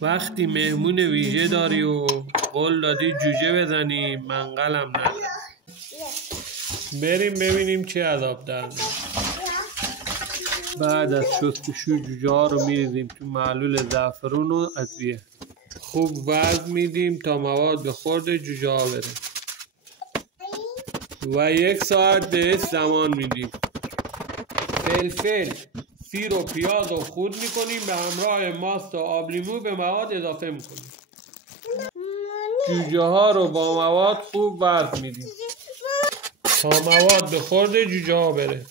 وقتی مهمون ویژه داری و قول دادی جوجه بزنی، منقلم نداری. بریم ببینیم چه عذاب در میاد. بعد از شستشو جوجه ها رو میریزیم تو محلول زعفرون و ادویه. خوب وزن میدیم تا مواد به خورد جوجه ها بره و 1 ساعت بهش زمان میدیم. فلفل، سیر و پیاز رو خورد میکنیم، به همراه ماست و آب لیمو به مواد اضافه میکنیم. جوجه ها رو با مواد خوب وزن میدیم تا مواد به خورد جوجه ها بره.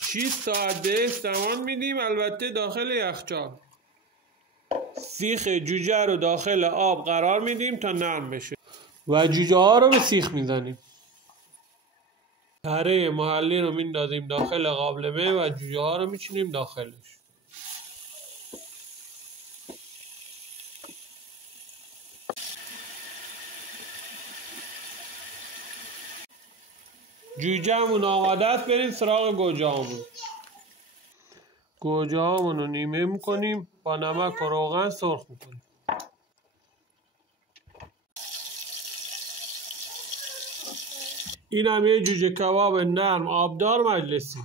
6 ساعت بهش زمان میدیم، البته داخل یخچال. سیخ جوجه رو داخل آب قرار میدیم تا نرم بشه و جوجه ها رو به سیخ میزنیم. تره محلی رو میندازیم داخل قابلمه و جوجه ها رو میچینیم داخلش. جوجه همون آماده است، بریم سراغ گوجه همون. گوجه همون رو نیمه میکنیم، با نمک و روغن سرخ میکنیم. این هم یه جوجه کباب نرم آبدار مجلسی.